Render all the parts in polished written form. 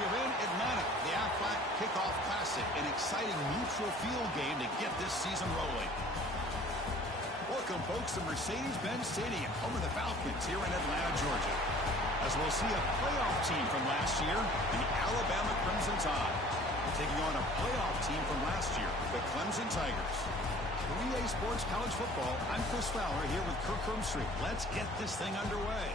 We are in Atlanta, the Aflac Kickoff Classic, an exciting neutral field game to get this season rolling. Welcome, folks, to Mercedes-Benz Stadium, home of the Falcons here in Atlanta, Georgia. As we'll see a playoff team from last year, the Alabama Crimson Tide, taking on a playoff team from last year, the Clemson Tigers. 3A Sports College Football, I'm Chris Fowler here with Kirk Hermstreet. Let's get this thing underway.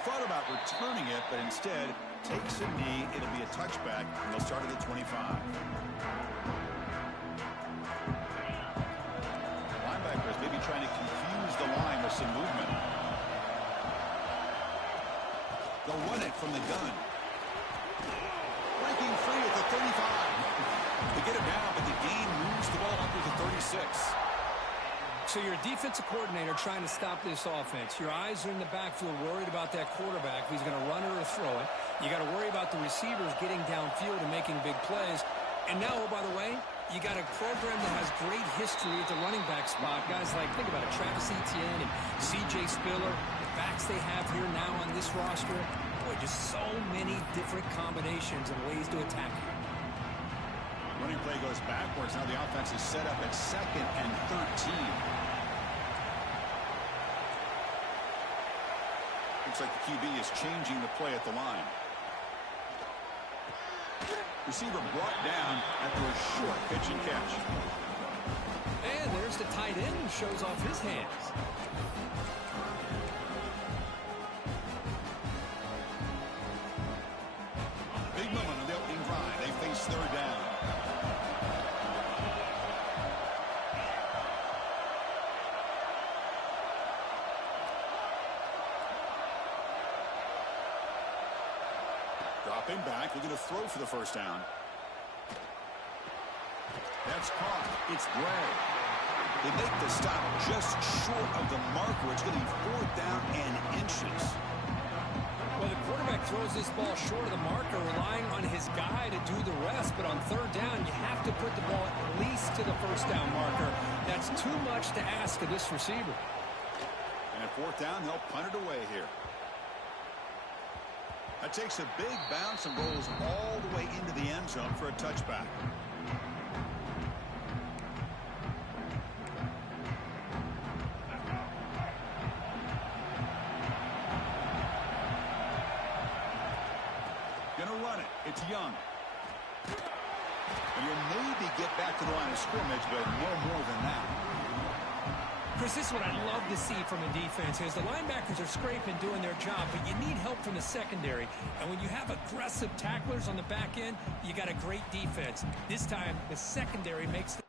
Thought about returning it, but instead takes a knee. It'll be a touchback, and they'll start at the 25. Linebackers maybe trying to confuse the line with some movement. They'll run it from the gun. Breaking free at the 35. They get it down, but the gain moves the ball under the 36. So you're a defensive coordinator trying to stop this offense. Your eyes are in the backfield worried about that quarterback, who's going to run it or throw it. You got to worry about the receivers getting downfield and making big plays. And now, oh, by the way, you got a program that has great history at the running back spot. Guys like, think about it, Travis Etienne and C.J. Spiller, the backs they have here now on this roster. Boy, just so many different combinations and ways to attack it. Running play goes backwards. Now the offense is set up at 2nd and 13. Looks like the QB is changing the play at the line. Receiver brought down after a short pitch and catch. And there's the tight end who shows off his hands. Big moment on the opening drive. They face 3rd down. Dropping back, looking to throw for the 1st down. That's caught. It's Gray. They make the stop just short of the marker. It's going to be 4th down and inches. Well, the quarterback throws this ball short of the marker, relying on his guy to do the rest. But on 3rd down, you have to put the ball at least to the 1st down marker. That's too much to ask of this receiver. And at 4th down, they'll punt it away here. That takes a big bounce and rolls all the way into the end zone for a touchback. Gonna run it. It's Young. And you'll maybe get back to the line of scrimmage, but no more than that. Chris, this is what I love to see from a defense is the linebackers are scraping, doing their job, but you need help from the secondary. And when you have aggressive tacklers on the back end, you got a great defense. This time, the secondary makes the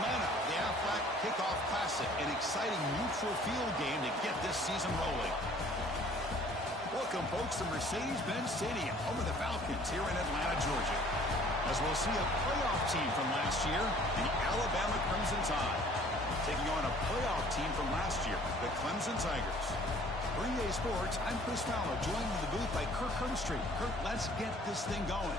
Atlanta, the Aflac Kickoff Classic, an exciting neutral field game to get this season rolling. Welcome, folks, to Mercedes-Benz Stadium, home of the Falcons here in Atlanta, Georgia. As we'll see a playoff team from last year, the Alabama Crimson Tide, taking on a playoff team from last year, the Clemson Tigers. For EA Sports, I'm Chris Fowler, joined in the booth by Kirk Herbstreit. Kirk, let's get this thing going.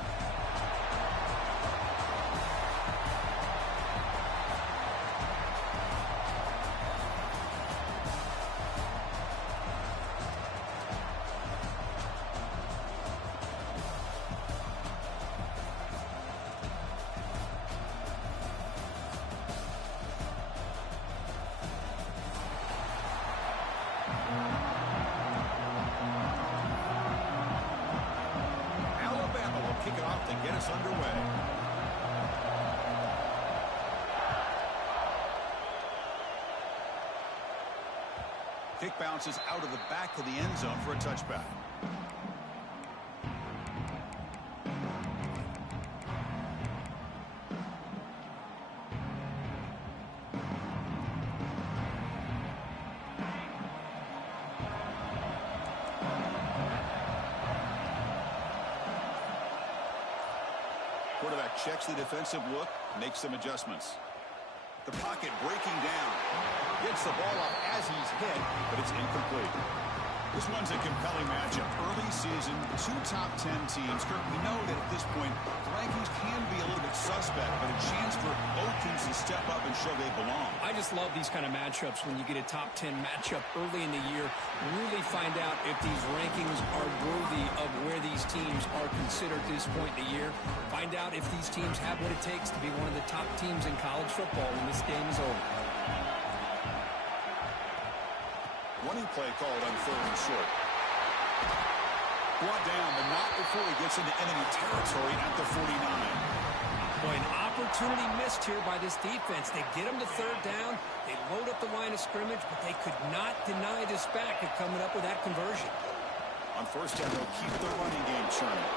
Kick it off to get us underway. Kick bounces out of the back of the end zone for a touchback. Quarterback checks the defensive look, makes some adjustments. The pocket breaking down. Gets the ball up as he's hit, but it's incomplete. This one's a compelling matchup. Early season, two top 10 teams. Kirk, we know that at this point, the rankings can be a little bit suspect, but a chance for both teams to step up and show they belong. I just love these kind of matchups when you get a top 10 matchup early in the year. Really find out if these rankings are worthy of where these teams are considered at this point in the year. Find out if these teams have what it takes to be one of the top teams in college football when this game is over. Running play called on 3rd and short. Brought down, but not before he gets into enemy territory at the 49. Boy, an opportunity missed here by this defense. They get him to 3rd down. They load up the line of scrimmage, but they could not deny this back of coming up with that conversion. On 1st down, they'll keep the running game churning.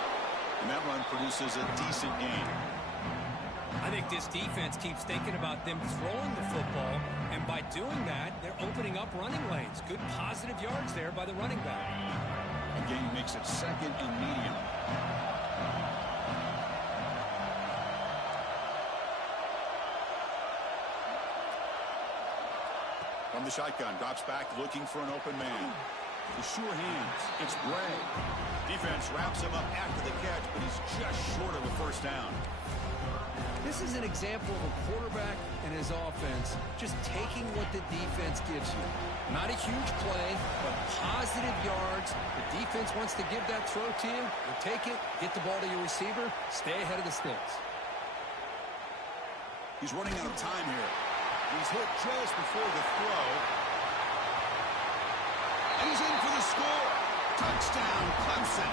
And that run produces a decent gain. I think this defense keeps thinking about them throwing the football, and by doing that, they're opening up running lanes. Good positive yards there by the running back. The gain makes it 2nd and medium. From the shotgun, drops back looking for an open man. The sure hands, it's Bray. Defense wraps him up after the catch, but he's just short of the 1st down. This is an example of a quarterback and his offense just taking what the defense gives you. Not a huge play, but positive yards. The defense wants to give that throw to you. You take it, get the ball to your receiver, stay ahead of the sticks. He's running out of time here. He's hit just before the throw. And he's in for the score. Touchdown, Clemson.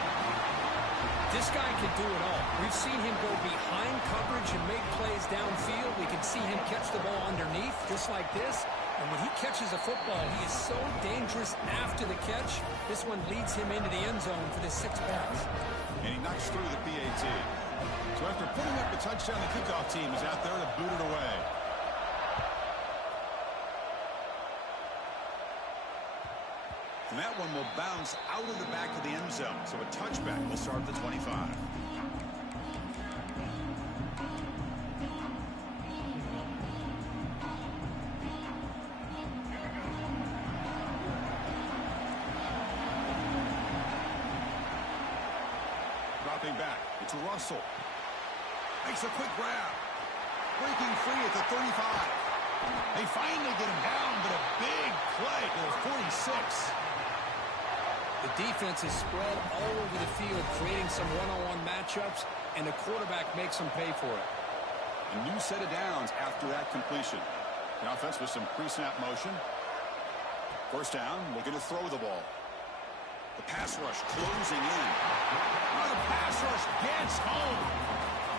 This guy can do it all. We've seen him go behind coverage and make plays downfield. We can see him catch the ball underneath, just like this. And when he catches a football, he is so dangerous after the catch. This one leads him into the end zone for the 6th pass. And he knocks through the PAT. So after putting up the touchdown, the kickoff team is out there to boot it away. And that one will bounce out of the back of the end zone. So a touchback will start at the 25. Dropping back. It's Russell. Makes a quick grab. Breaking free at the 35. They finally get him down, but a big play to the 46. The defense is spread all over the field, creating some one-on-one matchups, and the quarterback makes them pay for it. A new set of downs after that completion. The offense with some pre-snap motion. 1st down, looking to throw the ball. The pass rush closing in. Oh, the pass rush gets home.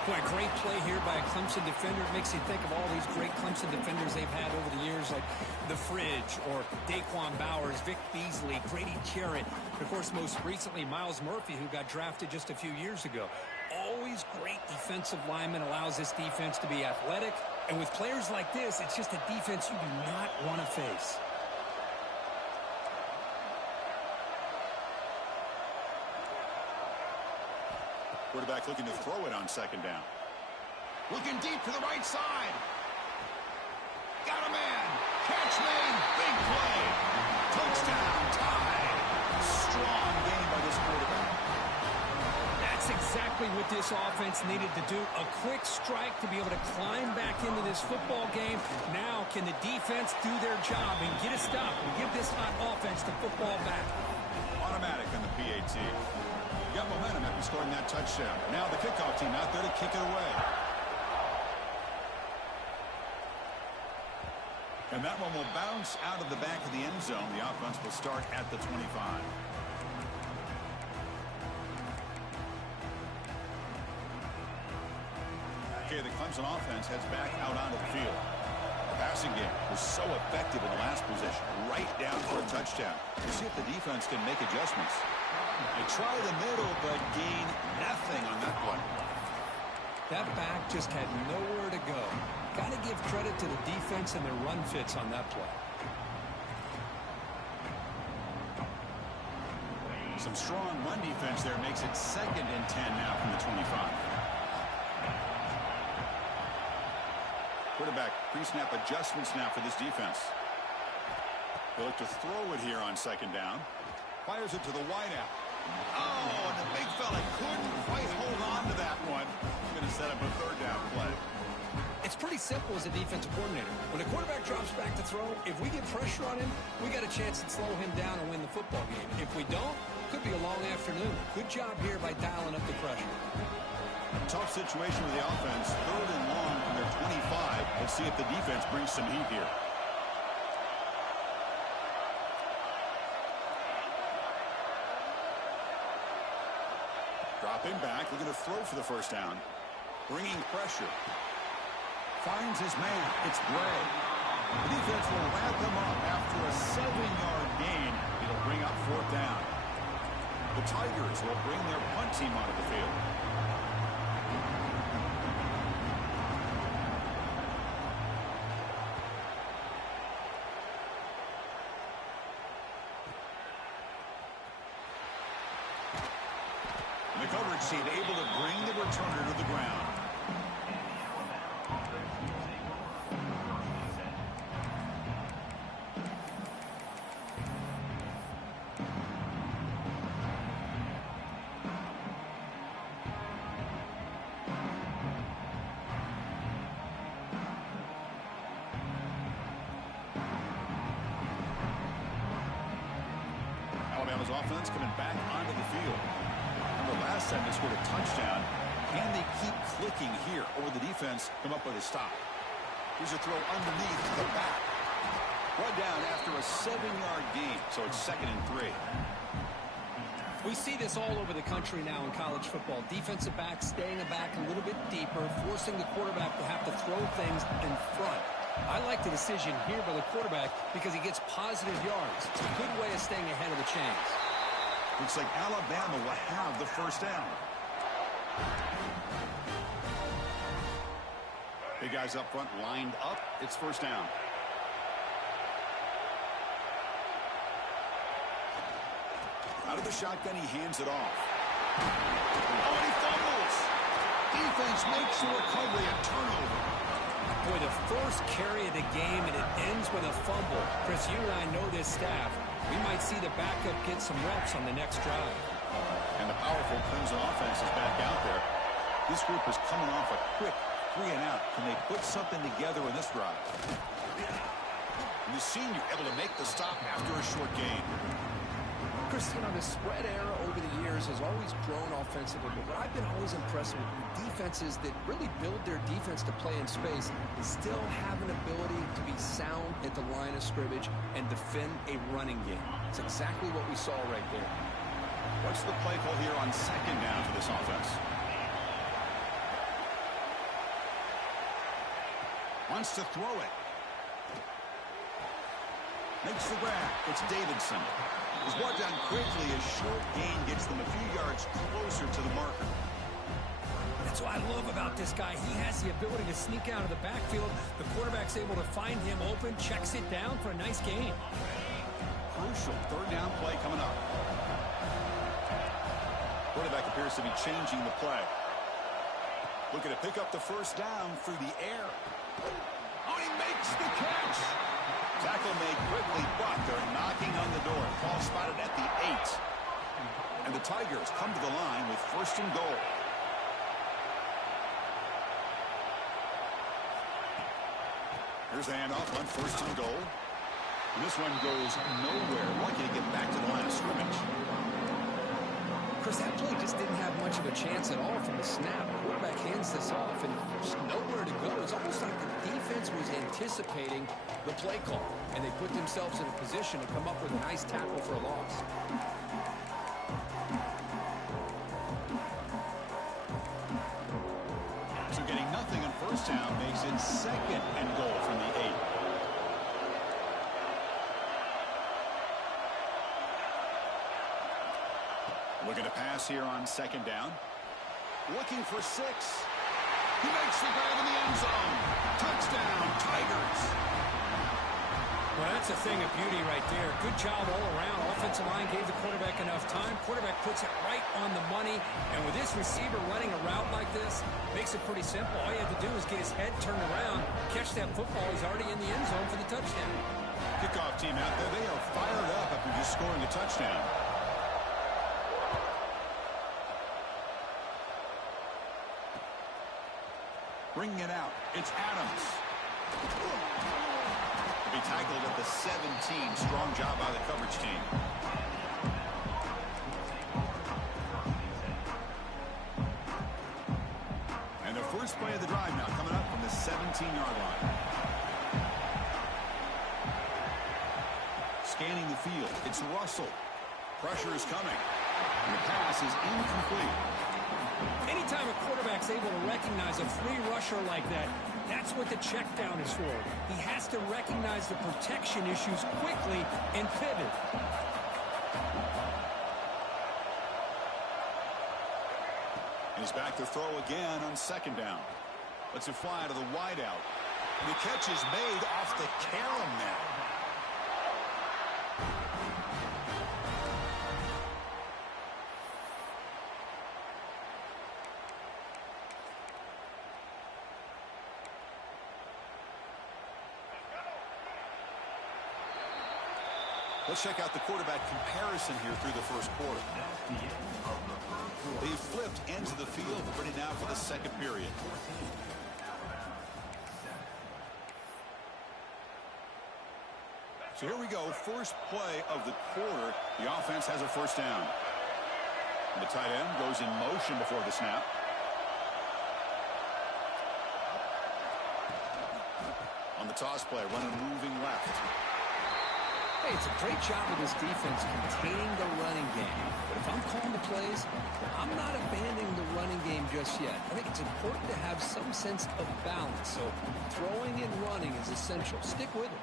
Boy, a great play here by a Clemson defender. It makes you think of all these great Clemson defenders they've had over the years, like The Fridge or Daquan Bowers, Vic Beasley, Grady Jarrett. Of course, most recently, Miles Murphy, who got drafted just a few years ago. Always great defensive lineman, allows this defense to be athletic, And with players like this, it's just a defense you do not want to face. Quarterback looking to throw it on second down. Looking deep to the right side. Got a man. Catch made. Big play. Touchdown. Tied. Strong game by this quarterback. That's exactly what this offense needed to do. A quick strike to be able to climb back into this football game. Now can the defense do their job and get a stop and give this hot offense the football back? Automatic on the PAT. Got momentum after scoring that touchdown. Now the kickoff team out there to kick it away. And that one will bounce out of the back of the end zone. The offense will start at the 25. Okay, the Clemson offense heads back out onto the field. The passing game was so effective in the last position. Right down for a touchdown. We'll see if the defense can make adjustments. They try the middle, but gain nothing on that play. That back just had nowhere to go. Got to give credit to the defense and their run fits on that play. Some strong run defense there makes it 2nd and 10 now from the 25. Quarterback pre-snap adjustments now for this defense. They look to throw it here on second down. Fires it to the wideout. Oh, and the big fella couldn't quite hold on to that one. Going to set up a 3rd down play. It's pretty simple as a defensive coordinator. When a quarterback drops back to throw, if we get pressure on him, we got a chance to slow him down and win the football game. If we don't, could be a long afternoon. Good job here by dialing up the pressure. Tough situation with the offense. 3rd and long from their 25. Let's see if the defense brings some heat here. Dropping back, looking to throw for the 1st down. Bringing pressure. Finds his man. It's Bray. The defense will wrap him up after a 7-yard gain. It'll bring up 4th down. The Tigers will bring their punt team onto the field. The coverage team able to bring the returner to the ground. Alabama's offense coming back onto the field. Last time they scored a touchdown. Can they keep clicking here, or will the defense come up with a stop? Here's a throw underneath to the back. Brought down after a 7-yard gain, so it's 2nd and 3. We see this all over the country now in college football. Defensive backs staying back a little bit deeper, forcing the quarterback to have to throw things in front. I like the decision here by the quarterback because he gets positive yards. It's a good way of staying ahead of the chains. Looks like Alabama will have the 1st down. Big guys up front lined up. It's 1st down. Out of the shotgun, he hands it off. Oh, and he fumbles. Defense makes the recovery, a turnover. Boy, the first carry of the game, and it ends with a fumble. Chris, you and I know this staff. We might see the backup get some reps on the next drive. And the powerful Clemson offense is back out there. This group is coming off a quick 3-and-out. Can they put something together in this drive? And the senior able to make the stop after a short gain. Chris, you know, the spread era over the years has always grown offensively, but what I've been always impressed with defenses that really build their defense to play in space is still have an ability to be sound at the line of scrimmage and defend a running game. It's exactly what we saw right there. What's the play call here on 2nd down for this offense? Wants to throw it. Makes the grab. It's Davidson. He's brought down quickly. A short gain gets them a few yards closer to the marker. That's what I love about this guy. He has the ability to sneak out of the backfield. The quarterback's able to find him open, checks it down for a nice gain. Crucial third down play coming up. Quarterback appears to be changing the play. Looking to pick up the first down through the air. Oh, he makes the catch. Tackle made quickly, but they're knocking on the door. Ball spotted at the 8. And the Tigers come to the line with first and goal. Here's the handoff on first and goal. And this one goes nowhere. Lucky to get back to the line of scrimmage. Chris, that play just didn't have much of a chance at all from the snap. Quarterback hands this off, and there's nowhere to go. It's almost like the defense was anticipating the play call, and they put themselves in a position to come up with a nice tackle for a loss. So getting nothing on first down makes it second and goal from the 8. Looking to pass here on second down. Looking for 6. He makes the grab in the end zone. Touchdown, Tigers. Well, that's a thing of beauty right there. Good job all around. Offensive line gave the quarterback enough time. Quarterback puts it right on the money. And with this receiver running a route like this, makes it pretty simple. All you have to do is get his head turned around, catch that football. He's already in the end zone for the touchdown. Kickoff team out there. They are fired up after just scoring a touchdown. Bringing it out. It's Adams. Be tackled at the 17. Strong job by the coverage team. And the first play of the drive now coming up from the 17-yard line. Scanning the field. It's Russell. Pressure is coming. And the pass is incomplete. Anytime a quarterback's able to recognize a free rusher like that, that's what the check down is for. He has to recognize the protection issues quickly and pivot. He's back to throw again on second down. Lets it fly to the wideout. And the catch is made off the carom now. Let's check out the quarterback comparison here through the first quarter. They flipped into the field, ready now for the second period. So here we go, first play of the quarter. The offense has a first down. And the tight end goes in motion before the snap. On the toss play, running moving left. Hey, it's a great job of this defense containing the running game. But if I'm calling the plays, I'm not abandoning the running game just yet. I think it's important to have some sense of balance. So throwing and running is essential. Stick with it.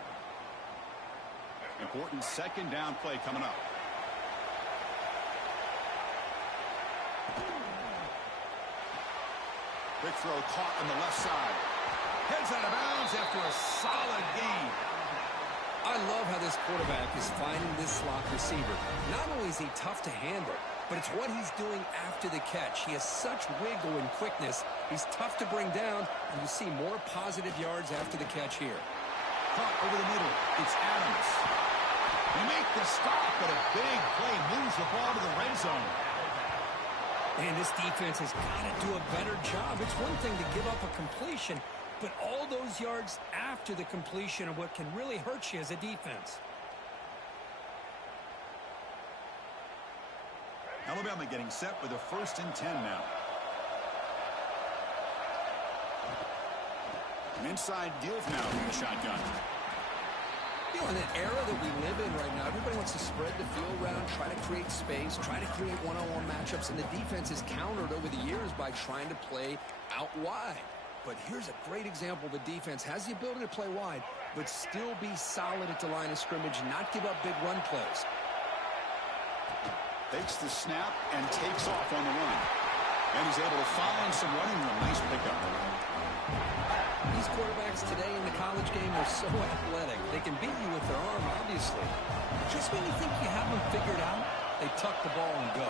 Important second down play coming up. Big throw caught on the left side. Heads out of bounds after a solid gain. I love how this quarterback is finding this slot receiver. Not only is he tough to handle, but it's what he's doing after the catch. He has such wiggle and quickness. He's tough to bring down, and you see more positive yards after the catch here. Caught over the middle. It's Adams. They make the stop, but a big play moves the ball to the red zone. And this defense has got to do a better job. It's one thing to give up a completion, but all those yards after the completion are what can really hurt you as a defense. Alabama getting set with a 1st and 10 now. An inside give now from the shotgun. You know, in an era that we live in right now, everybody wants to spread the field around, try to create space, try to create one-on-one matchups, and the defense is countered over the years by trying to play out wide. But here's a great example. The defense has the ability to play wide, but still be solid at the line of scrimmage, not give up big run plays. Takes the snap and takes off on the run. And he's able to find some running room. Nice pickup. These quarterbacks today in the college game are so athletic. They can beat you with their arm, obviously. Just when you think you have them figured out, they tuck the ball and go.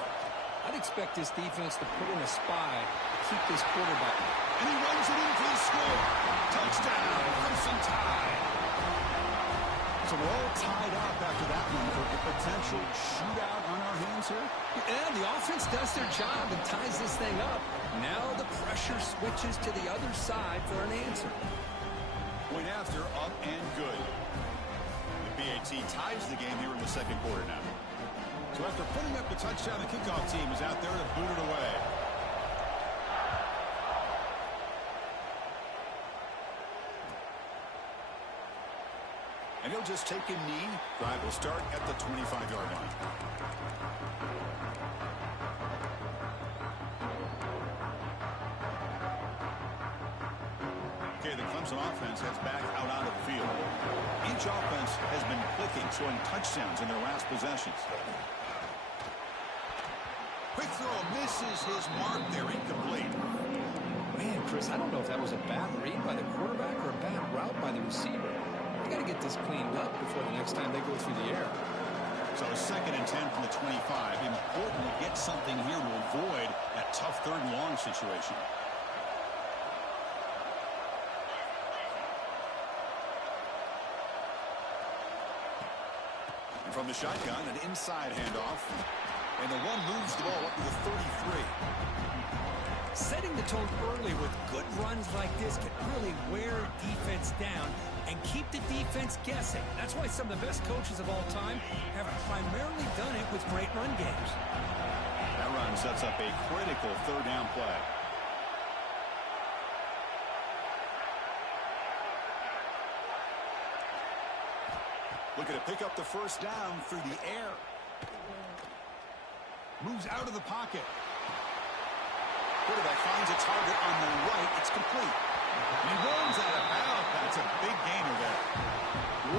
I'd expect this defense to put in a spy to keep this quarterback. And he runs it in for the score. Touchdown, Clemson Tide. So we're all tied up after that one for a potential shootout on our hands here. Yeah, the offense does their job and ties this thing up. Now the pressure switches to the other side for an answer. Point after, up and good. The BAT ties the game here in the second quarter now. So after putting up the touchdown, the kickoff team is out there to boot it away. And he'll just take a knee. Drive will start at the 25-yard line. Okay, the Clemson offense heads back out onto the field. Each offense has been clicking, showing touchdowns in their last possessions. Quick throw misses his mark there, incomplete. Man, Chris, I don't know if that was a bad read by the quarterback or a bad route by the receiver. They got to get this cleaned up before the next time they go through the air. So 2nd and 10 from the 25. Important to get something here to avoid that tough 3rd and long situation. And from the shotgun, an inside handoff. And the one moves the ball up to the 33. Setting the tone early with good runs like this can really wear defense down and keep the defense guessing. That's why some of the best coaches of all time have primarily done it with great run games. That run sets up a critical 3rd down play. Looking to pick up the 1st down through the air. Moves out of the pocket. Quarterback finds a target on the right. It's complete. He rolls out of bounds. That's a big gainer there.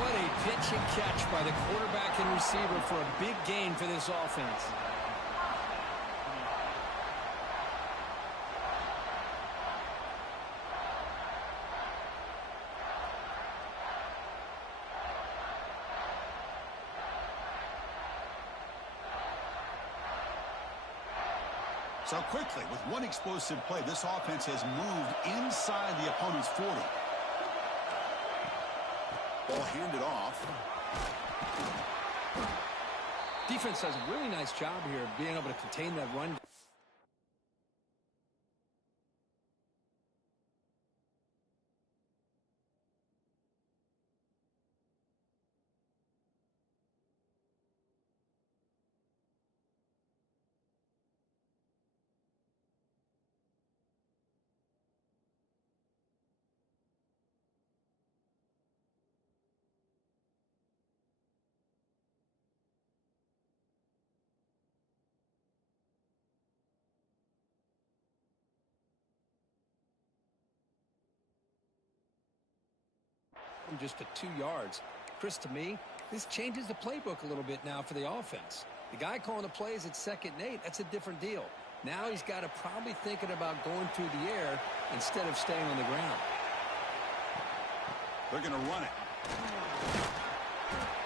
What a pitch and catch by the quarterback and receiver for a big gain for this offense. So quickly, with one explosive play, this offense has moved inside the opponent's 40. Ball handed off. Defense does a really nice job here of being able to contain that run. Just to 2 yards. Chris, to me, this changes the playbook a little bit now for the offense. The guy calling the plays at 2nd and 8, that's a different deal. Now he's got to probably thinking about going through the air instead of staying on the ground. They're going to run it.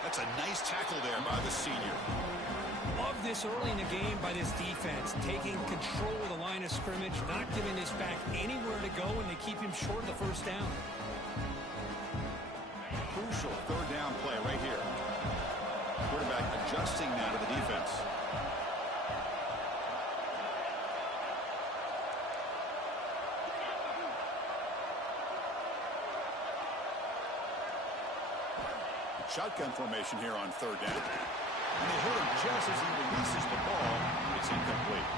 That's a nice tackle there by the senior. Love this early in the game by this defense, taking control of the line of scrimmage, not giving this back anywhere to go, and they keep him short of the 1st down. Crucial 3rd down play right here. Quarterback adjusting now to the defense. Shotgun formation here on 3rd down. And they hit him just as he releases the ball. It's incomplete.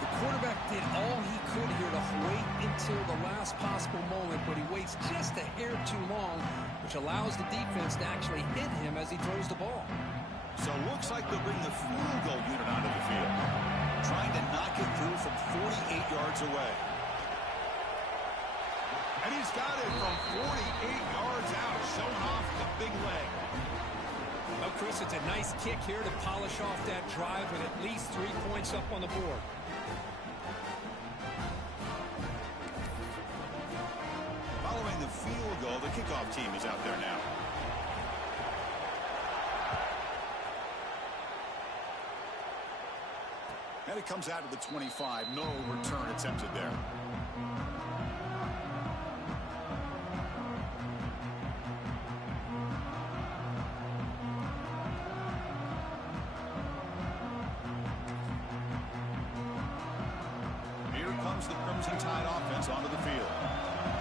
The quarterback did all he could here to wait until the last possible moment, but he waits just a hair too long, which allows the defense to actually hit him as he throws the ball. So it looks like they'll bring the field goal unit onto the field, trying to knock it through from 48 yards away. And he's got it from 48 yards out, showing off the big leg. Well, Chris, it's a nice kick here to polish off that drive with at least 3 points up on the board. And it comes out to the 25. No return attempted there. Here comes the Crimson Tide offense onto the field.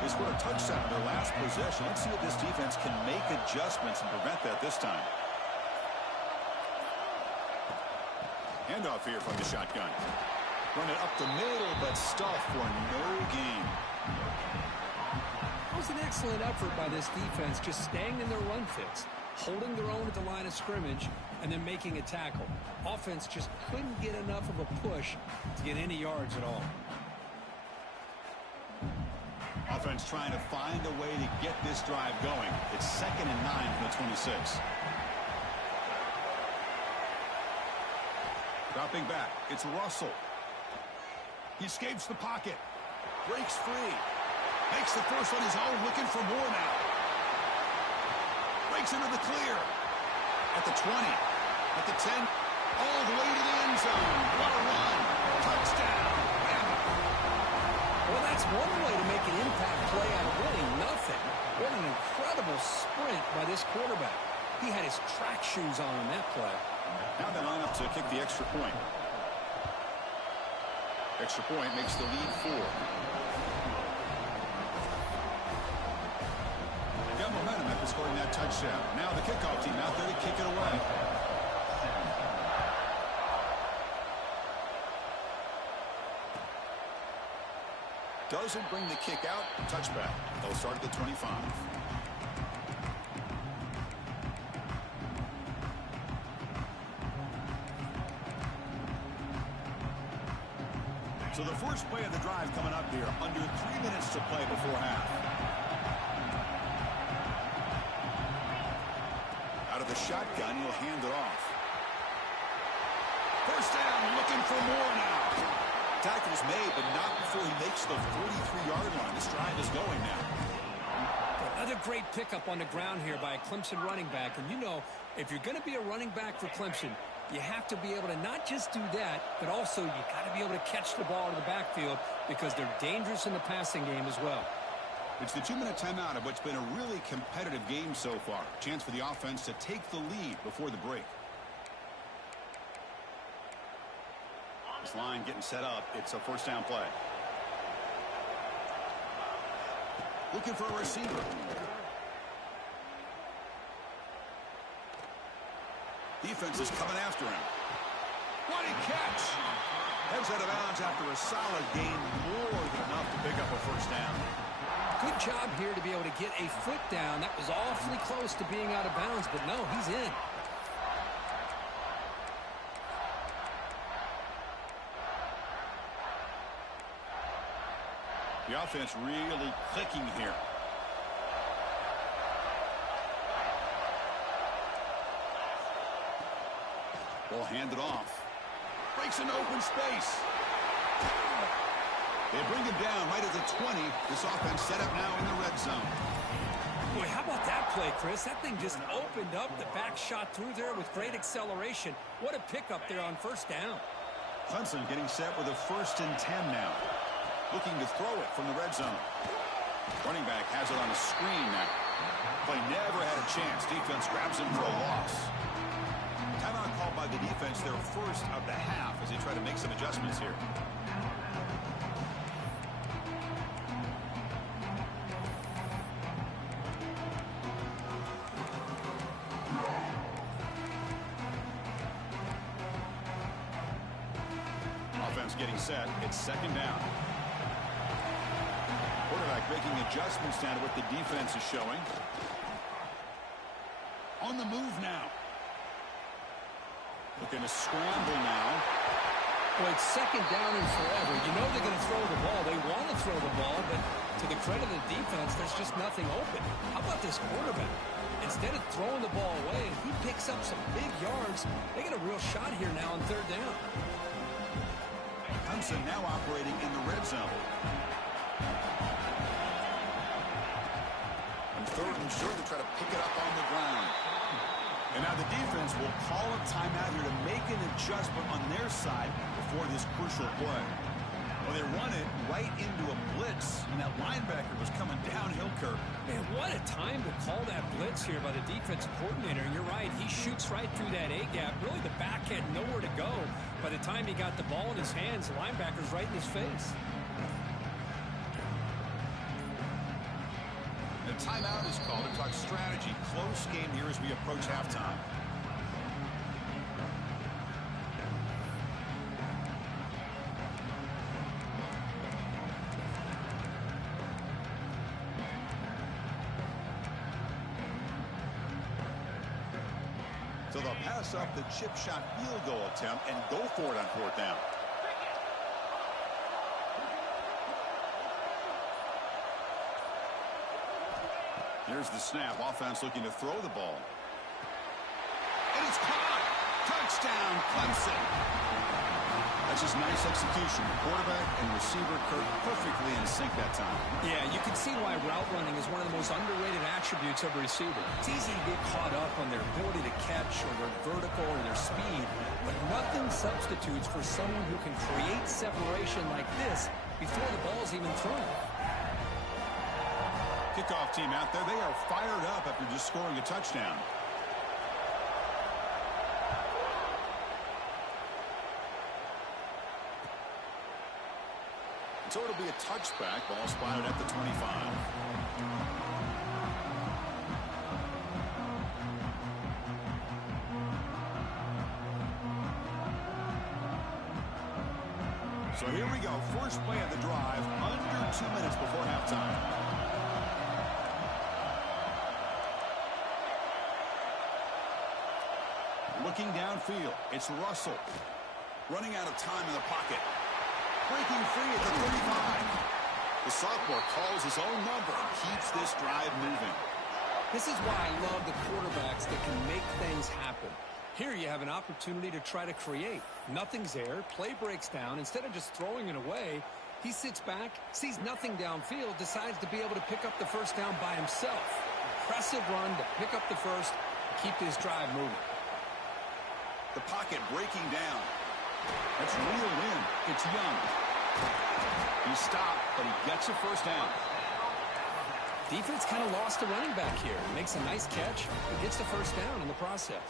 They scored a touchdown in their last possession. Let's see if this defense can make adjustments and prevent that this time. Handoff here from the shotgun. Run it up the middle, but stuffed for no gain. It was an excellent effort by this defense, just staying in their run fits, holding their own at the line of scrimmage, and then making a tackle. Offense just couldn't get enough of a push to get any yards at all. Offense trying to find a way to get this drive going. It's 2nd and 9 from the 26. Dropping back, it's Russell. He escapes the pocket, breaks free, makes the first on his own, looking for more now. Breaks into the clear. At the 20, at the 10, all the way to the end zone. What a run. Touchdown, Bama. Well, that's one way to make an impact play out of really nothing. What an incredible sprint by this quarterback. He had his track shoes on that play. Now they line up to kick the extra point. Extra point makes the lead 4. They got momentum after scoring that touchdown. Now the kickoff team out there to kick it away. Doesn't bring the kick out. Touchback. They'll start at the 25. So the first play of the drive coming up here. Under 3 minutes to play before half. Out of the shotgun, he'll hand it off. First down, looking for more now. Tackle's made, but not before he makes the 43-yard line. This drive is going now. Another great pickup on the ground here by a Clemson running back. And you know, if you're going to be a running back for Clemson, you have to be able to not just do that, but also you got to be able to catch the ball in the backfield because they're dangerous in the passing game as well. It's the 2-minute timeout of what's been a really competitive game so far. Chance for the offense to take the lead before the break. This line getting set up. It's a first down play. Looking for a receiver. Defense is coming after him. What a catch! Heads out of bounds after a solid gain, more than enough to pick up a first down. Good job here to be able to get a foot down. That was awfully close to being out of bounds, but no, he's in. The offense really clicking here. Ball handed off. Breaks an open space. They bring him down right at the 20. This offense set up now in the red zone. Boy, how about that play, Chris? That thing just opened up. The back shot through there with great acceleration. What a pickup there on first down. Clemson getting set with a 1st and 10 now. Looking to throw it from the red zone. Running back has it on a screen now. Play never had a chance. Defense grabs him for a loss. Timeout called by the defense, their first of the half as they try to make some adjustments here. Offense getting set. It's 2nd down. Quarterback making adjustments down to what the defense is showing. On the move now. Looking to scramble now. Well, it's 2nd down and forever. You know they're going to throw the ball. They want to throw the ball, but to the credit of the defense, there's just nothing open. How about this quarterback? Instead of throwing the ball away, he picks up some big yards. They get a real shot here now on 3rd down. Clemson now operating in the red zone. On 3rd and short, to try to pick it up on the ground. And now the defense will call a timeout here to make an adjustment on their side before this crucial play. Well, they run it right into a blitz, and that linebacker was coming downhill, Kirk. Man, what a time to call that blitz here by the defensive coordinator. And you're right, he shoots right through that A-gap. Really, the back had nowhere to go. By the time he got the ball in his hands, the linebacker's right in his face. The timeout is called to talk strategy. Close game here as we approach halftime. So they'll pass up the chip shot field goal attempt and go for it on fourth down. Here's the snap. Offense looking to throw the ball. And it's caught. Touchdown, Clemson. That's just nice execution. Quarterback and receiver Kirk perfectly in sync that time. Yeah, you can see why route running is one of the most underrated attributes of a receiver. It's easy to get caught up on their ability to catch or their vertical or their speed, but nothing substitutes for someone who can create separation like this before the ball's even thrown. Kickoff team out there. They are fired up after just scoring a touchdown. So it'll be a touchback. Ball spotted at the 25. So here we go. First play of the drive. Under 2 minutes before halftime. Looking downfield. It's Russell. Running out of time in the pocket. Breaking free at the 35. The sophomore calls his own number and keeps this drive moving. This is why I love the quarterbacks that can make things happen. Here you have an opportunity to try to create. Nothing's there. Play breaks down. Instead of just throwing it away, he sits back, sees nothing downfield, decides to be able to pick up the first down by himself. Impressive run to pick up the first, keep this drive moving. The pocket breaking down. That's reeled in. It's Young. He stopped, but he gets a first down. Defense kind of lost a running back here. Makes a nice catch, but gets the first down in the process.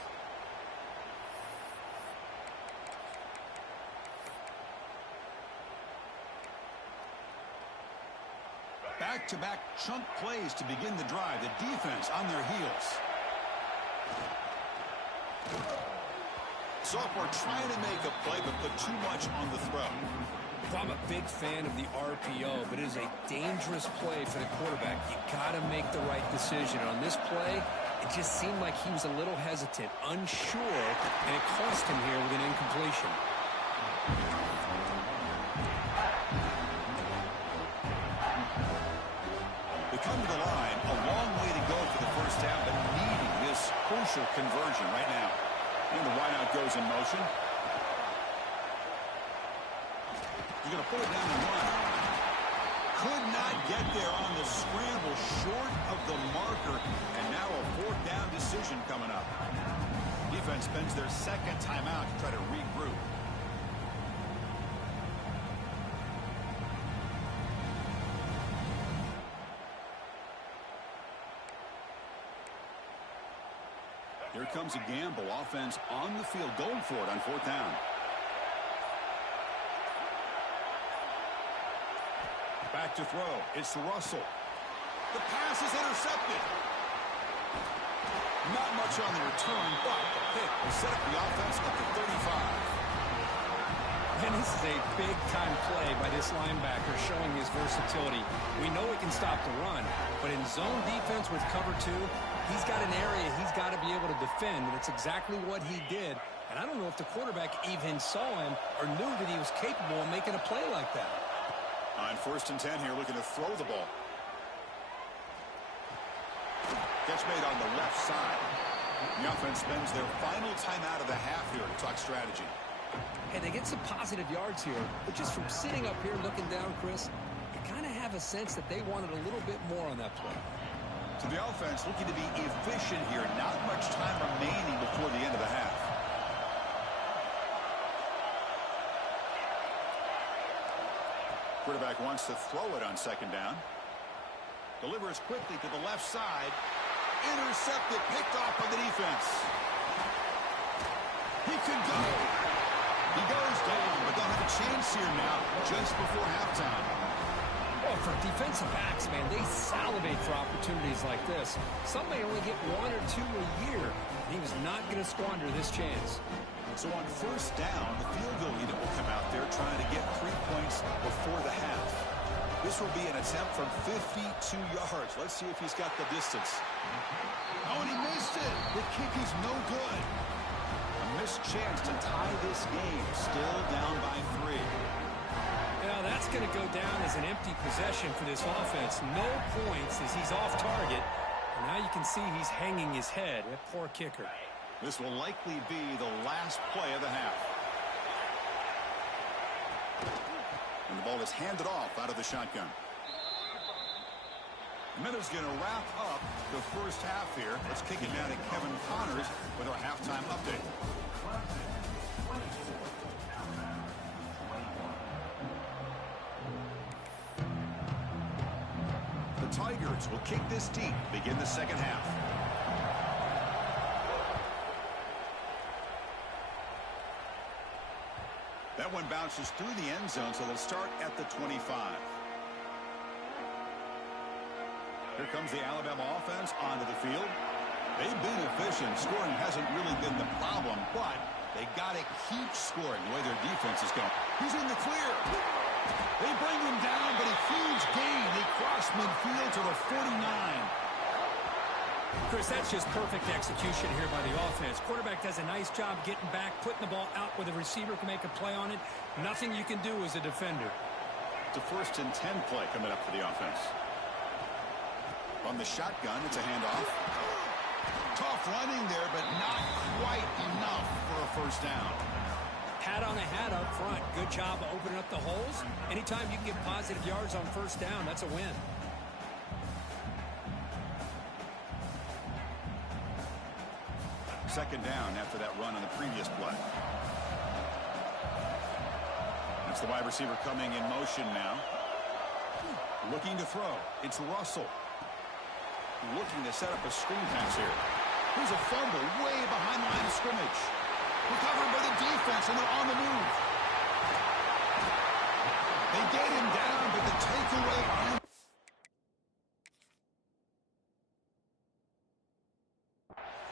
Back-to-back chunk plays to begin the drive. The defense on their heels. Sophomore trying to make a play, but put too much on the throw. Well, I'm a big fan of the RPO, but it is a dangerous play for the quarterback. You got to make the right decision. On this play, it just seemed like he was a little hesitant, unsure, and it cost him here with an incompletion. They come to the line, a long way to go for the first down, but needing this crucial conversion right now. And the wideout goes in motion. He's going to put it down and run. Could not get there on the scramble, short of the marker. And now a fourth down decision coming up. Defense spends their second timeout to try to regroup. Here comes a gamble. Offense on the field going for it on fourth down. Back to throw. It's Russell. The pass is intercepted. Not much on the return, but the pick will set up the offense at the 35. And this is a big-time play by this linebacker showing his versatility. We know he can stop the run, but in zone defense with cover two, he's got an area he's got to be able to defend, and it's exactly what he did. And I don't know if the quarterback even saw him or knew that he was capable of making a play like that. On 1st and 10 here, looking to throw the ball. Catch made on the left side. The offense spends their final timeout of the half here to talk strategy. Hey, they get some positive yards here, but just from sitting up here looking down, Chris, you kind of have a sense that they wanted a little bit more on that play. So the offense looking to be efficient here. Not much time remaining before the end of the half. Quarterback wants to throw it on second down. Delivers quickly to the left side. Intercepted, picked off by the defense. He can go. He goes down, but they'll have a chance here now just before halftime. Well, for defensive backs, man, they salivate for opportunities like this. Some may only get 1 or 2 a year. He was not going to squander this chance. So on first down, the field goal unit will come out there trying to get 3 points before the half. This will be an attempt from 52 yards. Let's see if he's got the distance. Oh, and he missed it. The kick is no good. A missed chance to tie this game. Still down by 3. Now that's going to go down as an empty possession for this offense. No points as he's off target. And now you can see he's hanging his head. That poor kicker. This will likely be the last play of the half. And the ball is handed off out of the shotgun. Minutes going to wrap up the first half here. Let's kick it down to Kevin Connors with our halftime update. The Tigers will kick this deep, begin the second half. That one bounces through the end zone, so they'll start at the 25. Here comes the Alabama offense onto the field. They've been efficient. Scoring hasn't really been the problem, but they got to keep scoring the way their defense is going. He's in the clear. They bring him down, but a huge gain. They cross midfield to the 49. Chris, that's just perfect execution here by the offense. Quarterback does a nice job getting back, putting the ball out where the receiver can make a play on it. Nothing you can do as a defender. It's a 1st and 10 play coming up for the offense. On the shotgun, it's a handoff. Tough running there, but not quite enough for a first down. Hat on a hat up front. Good job of opening up the holes. Anytime you can get positive yards on first down, that's a win. Second down after that run on the previous play. That's the wide receiver coming in motion now. Looking to throw. It's Russell. Looking to set up a screen pass here. Here's a fumble way behind the line of scrimmage. Recovered by the defense, and they're on the move. They get him down, but the takeaway on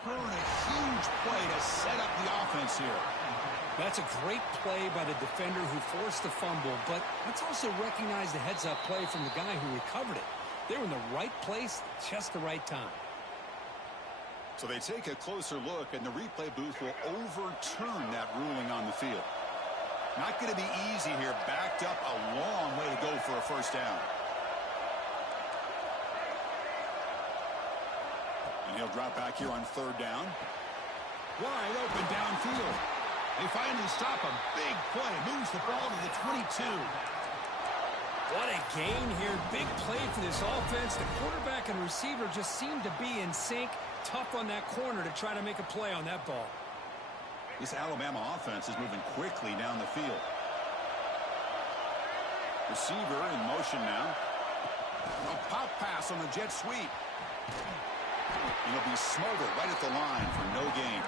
a huge play to set up the offense here. That's a great play by the defender who forced the fumble, but let's also recognize the heads-up play from the guy who recovered it. They were in the right place, just the right time. So they take a closer look, and the replay booth will overturn that ruling on the field. Not going to be easy here. Backed up a long way to go for a first down. And he'll drop back here on 3rd down. Wide open downfield. They finally stop a big play. Moves the ball to the 22. What a gain here. Big play for this offense. The quarterback and receiver just seem to be in sync. Tough on that corner to try to make a play on that ball. This Alabama offense is moving quickly down the field. Receiver in motion now. A pop pass on the jet sweep. He'll be smothered right at the line for no gain.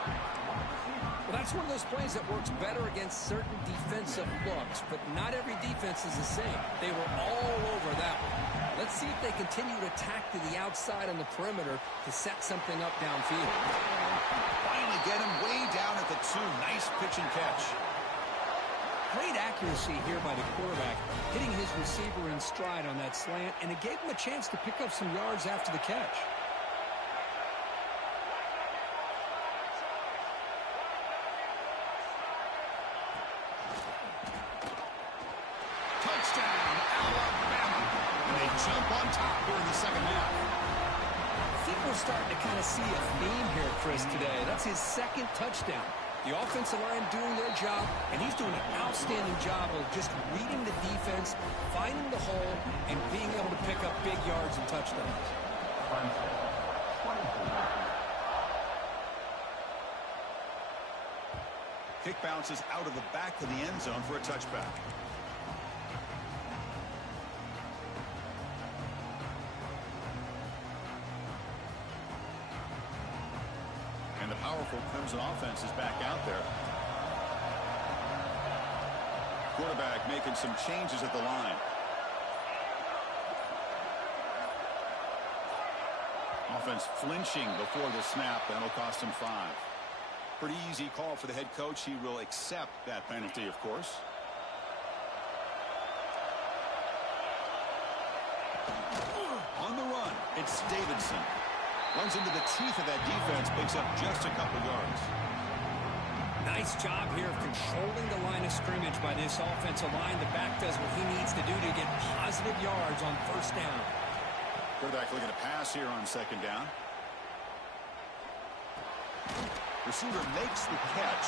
Well, that's one of those plays that works better against certain defensive looks, but not every defense is the same. They were all over that one. Let's see if they continue to attack to the outside on the perimeter to set something up downfield. Finally get him way down at the 2. Nice pitch and catch. Great accuracy here by the quarterback, hitting his receiver in stride on that slant, and it gave him a chance to pick up some yards after the catch. Touchdown, Alabama. And they jump on top here in the second half. I think we're starting to kind of see a theme here, Chris, today. That's his 2nd touchdown. The offensive line doing their job, and he's doing an outstanding job of just reading the defense, finding the hole, and being able to pick up big yards and touchdowns. Kick bounces out of the back of the end zone for a touchback. And the powerful Clemson offense is back out there. Quarterback making some changes at the line. Offense flinching before the snap, and it'll cost him 5. Pretty easy call for the head coach. He will accept that penalty, of course. On the run, it's Davidson. Runs into the teeth of that defense, picks up just a couple yards. Nice job here of controlling the line of scrimmage by this offensive line. The back does what he needs to do to get positive yards on first down. Quarterback looking to pass here on second down. Receiver makes the catch.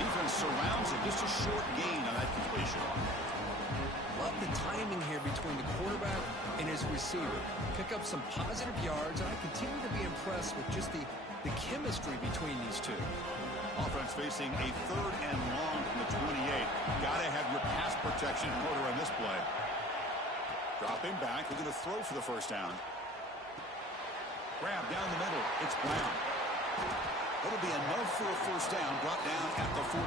Defense surrounds it. Just a short gain on that completion. Love the timing here between the quarterback and his receiver. Pick up some positive yards, and I continue to be impressed with just the chemistry between these two. Offense facing a 3rd and long from the 28. Got to have your pass protection in order on this play. Dropping back, looking to throw for the first down. Grab down the middle. It's Brown. It'll be enough for a first down, brought down at the 43.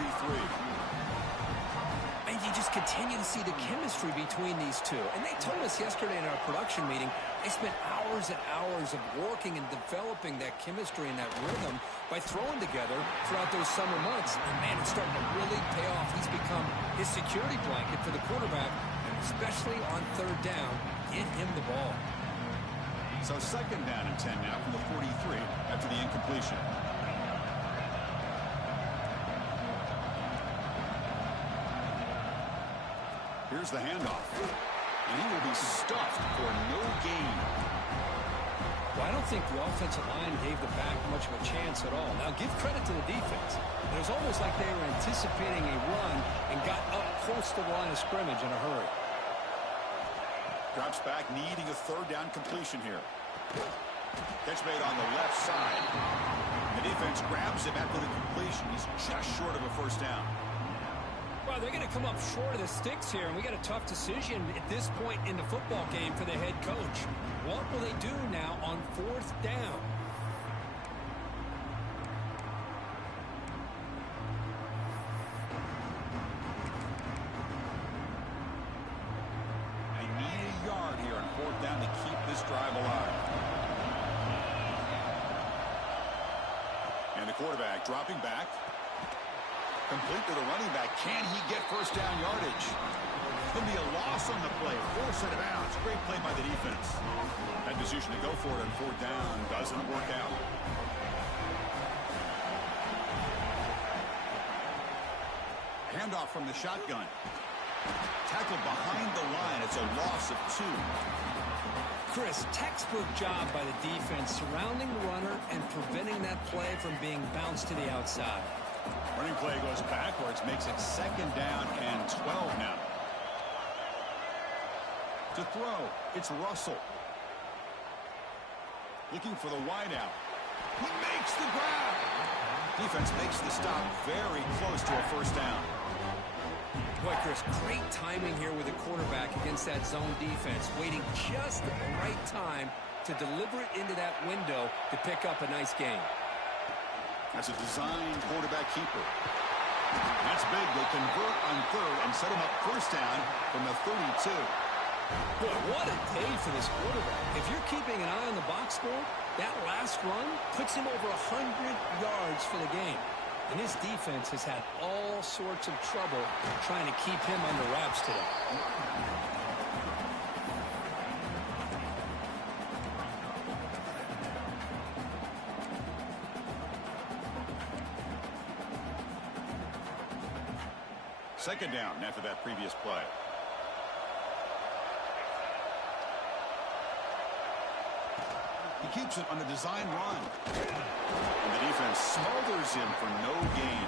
And you just continue to see the chemistry between these two. And they told us yesterday in our production meeting, they spent hours and hours of working and developing that chemistry and that rhythm by throwing together throughout those summer months. And, man, it's starting to really pay off. He's become his security blanket for the quarterback, and especially on 3rd down, get him the ball. So 2nd down and 10 now from the 43 after the incompletion. Here's the handoff. And he will be stuffed for no gain. Well, I don't think the offensive line gave the back much of a chance at all. Now, give credit to the defense. It was almost like they were anticipating a run and got up close to the line of scrimmage in a hurry. Drops back, needing a 3rd down completion here. Catch made on the left side. The defense grabs him after the completion. He's just short of a first down. Well, they're going to come up short of the sticks here, and we got a tough decision at this point in the football game for the head coach. What will they do now on 4th down? They need a yard here on 4th down to keep this drive alive. And the quarterback dropping back. Complete to the running back. Can he get first down yardage? Could be a loss on the play. Force it out. Great play by the defense. That decision to go for it on 4th down doesn't work out. Handoff from the shotgun. Tackled behind the line. It's a loss of 2. Chris, textbook job by the defense surrounding the runner and preventing that play from being bounced to the outside. Running play goes backwards, makes it 2nd down and 12 now. To throw, it's Russell. Looking for the wideout. He makes the grab. Defense makes the stop very close to a first down. Boy, Chris, great timing here with the quarterback against that zone defense, waiting just at the right time to deliver it into that window to pick up a nice gain. That's a designed quarterback keeper. That's big. They convert on 3rd and set him up first down from the 32. Boy, what a day for this quarterback. If you're keeping an eye on the box score, that last run puts him over 100 yards for the game. And his defense has had all sorts of trouble trying to keep him under wraps today. Second down after that previous play. He keeps it on a design run. And the defense smothers him for no gain.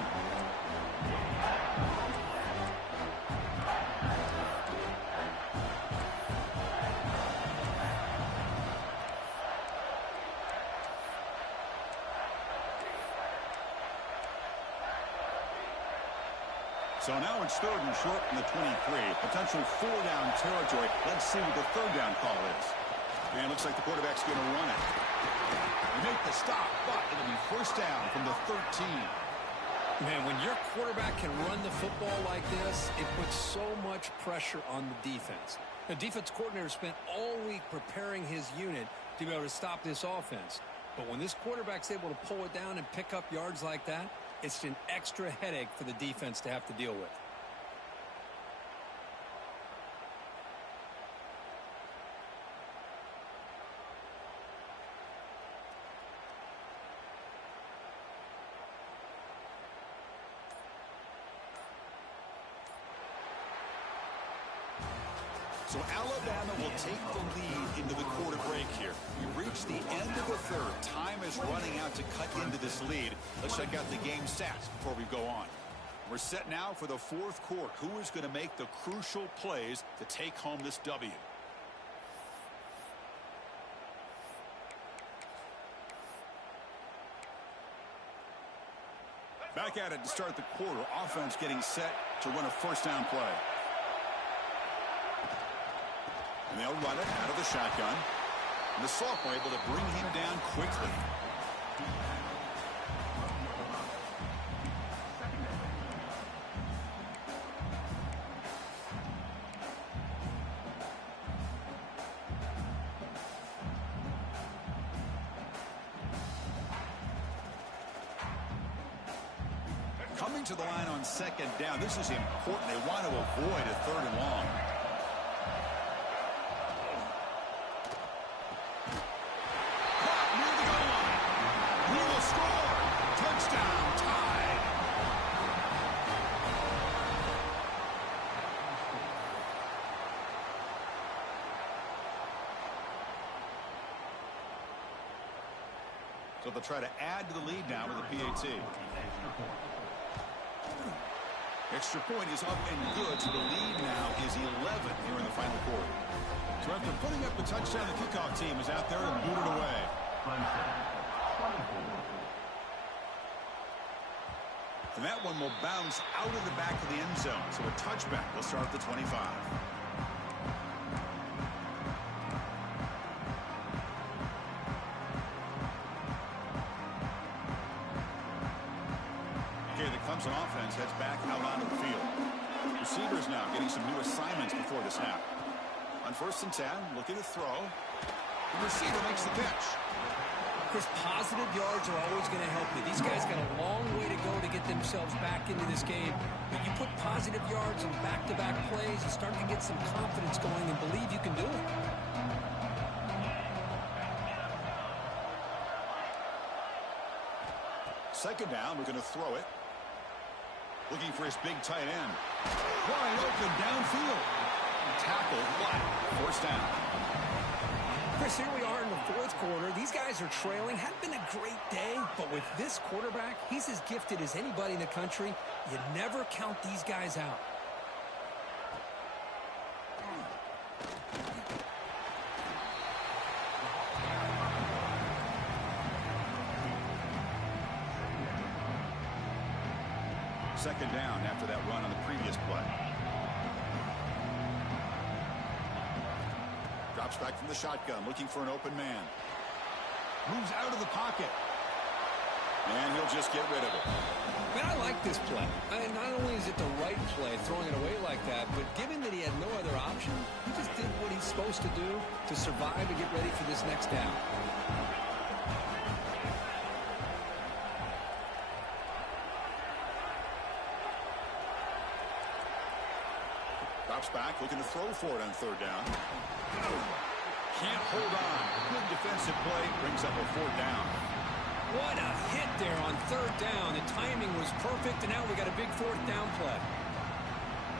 So now it's 3rd and short from the 23. Potential 4-down territory. Let's see what the 3rd down call is. And it looks like the quarterback's going to run it. They make the stop, but it'll be 1st down from the 13. Man, when your quarterback can run the football like this, it puts so much pressure on the defense. The defense coordinator spent all week preparing his unit to be able to stop this offense. But when this quarterback's able to pull it down and pick up yards like that, it's an extra headache for the defense to have to deal with. So Alabama will take the lead into the quarter break here. We reach the end of the 3rd. Time is running out to cut into this lead. Let's check out the game stats before we go on. We're set now for the 4th quarter. Who is going to make the crucial plays to take home this W? Back at it to start the quarter. Offense getting set to run a 1st down play. And they'll run it out of the shotgun. And the sophomore able to bring him down quickly. Coming to the line on 2nd down. This is important. They want to avoid a 3rd and long. So they'll try to add to the lead now with a PAT. Extra point is up and good, so the lead now is 11 here in the final quarter. So after putting up the touchdown, the kickoff team is out there and booted away. And that one will bounce out of the back of the end zone. So a touchback will start at the 25. Clemson offense heads back out onto the field. Receivers now getting some new assignments before the snap. On 1st and 10, looking to throw. The receiver makes the catch. Chris, positive yards are always going to help you. These guys got a long way to go to get themselves back into this game. But you put positive yards in back-to-back plays, you start to get some confidence going and believe you can do it. Second down, we're going to throw it. Looking for his big tight end. Wide open downfield. Tackled flat. 1st down. Chris, here we are in the 4th quarter. These guys are trailing. Hadn't been a great day, but with this quarterback, he's as gifted as anybody in the country. You never count these guys out. Second down after that run on the previous play. Drops back from the shotgun, looking for an open man. Moves out of the pocket. And he'll just get rid of it. Man, I like this play. Not only is it the right play, throwing it away like that, but given that he had no other option, he just did what he's supposed to do to survive and get ready for this next down. Drops back, looking to throw for it on 3rd down. Can't hold on. Good defensive play, brings up a 4th down. What a hit there on 3rd down. The timing was perfect, and now we got a big 4th down play.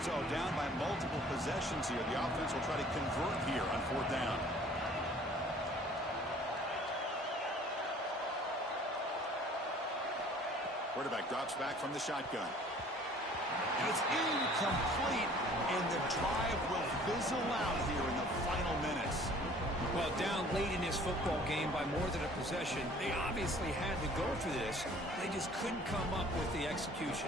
So down by multiple possessions here. The offense will try to convert here on 4th down. Quarterback drops back from the shotgun. And it's incomplete, and the drive will fizzle out here in the final minutes. Well, down late in this football game by more than a possession, they obviously had to go for this. They just couldn't come up with the execution.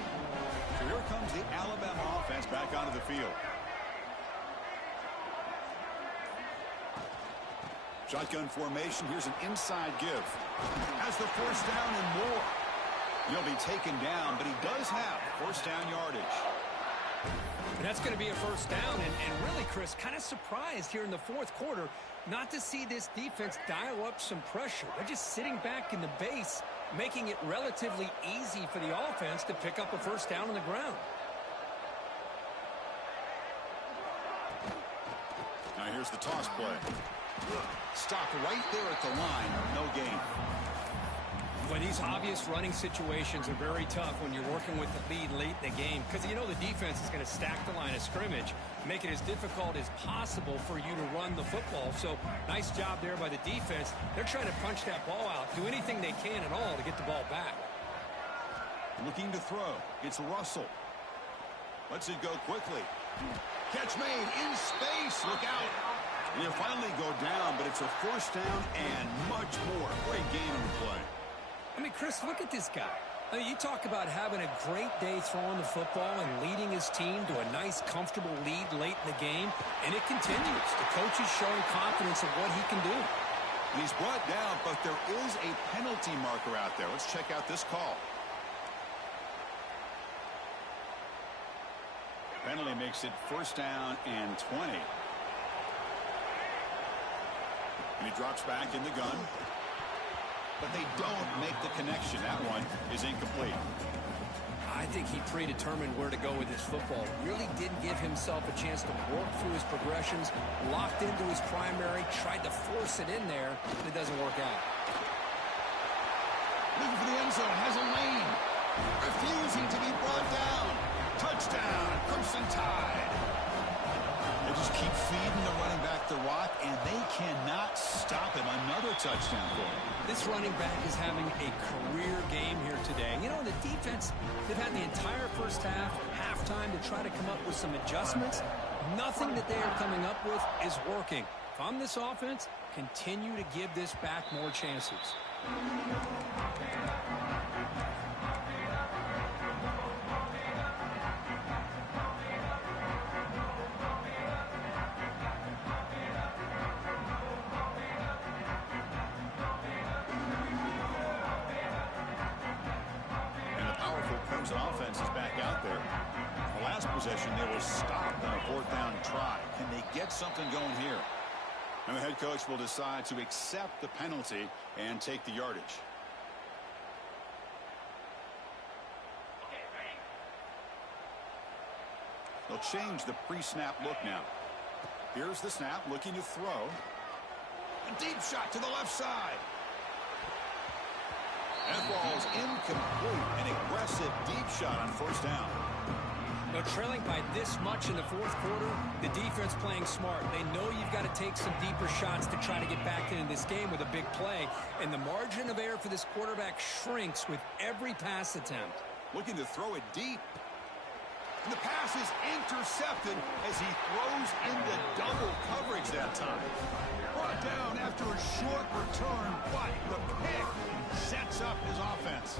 So here comes the Alabama offense back onto the field. Shotgun formation. Here's an inside give. Has the first down and more. He'll be taken down, but he does have first down yardage. And that's going to be a first down. And really, Chris, kind of surprised here in the fourth quarter not to see this defense dial up some pressure. They're just sitting back in the base, making it relatively easy for the offense to pick up a first down on the ground. Now here's the toss play. Stopped right there at the line. No gain. Well, these obvious running situations are very tough when you're working with the lead late in the game because you know the defense is going to stack the line of scrimmage, make it as difficult as possible for you to run the football. So nice job there by the defense. They're trying to punch that ball out, do anything they can at all to get the ball back. Looking to throw. It's Russell. Lets it go quickly. Catch made in space. Look out. He'll finally go down, but it's a first down and much more. Great game in the play. I mean, Chris, look at this guy. I mean, you talk about having a great day throwing the football and leading his team to a nice, comfortable lead late in the game, and it continues. The coach is showing confidence of what he can do. And he's brought down, but there is a penalty marker out there. Let's check out this call. Penalty makes it first down and 20. And he drops back in the gun. But they don't make the connection. That one is incomplete. I think he predetermined where to go with his football. Really didn't give himself a chance to work through his progressions. Locked into his primary. Tried to force it in there. But it doesn't work out. Looking for the end zone. Has a lane. Refusing to be brought down. Touchdown. Crimson Tide. They just keep feeding the running back the rock, and they cannot stop him. Another touchdown for him. This running back is having a career game here today. You know, the defense, they've had the entire first half, halftime to try to come up with some adjustments. Nothing that they are coming up with is working. If I'm this offense, continue to give this back more chances. Offense is back out there. The last possession, they were stopped on a fourth down try. Can they get something going here? And the head coach will decide to accept the penalty and take the yardage. They'll change the pre-snap look now. Here's the snap, looking to throw. A deep shot to the left side. That ball's incomplete. An aggressive deep shot on first down. But trailing by this much in the fourth quarter, the defense playing smart. They know you've got to take some deeper shots to try to get back into this game with a big play. And the margin of error for this quarterback shrinks with every pass attempt. Looking to throw it deep. And the pass is intercepted as he throws into double coverage that time. Brought down after a short return, but the pick sets up his offense.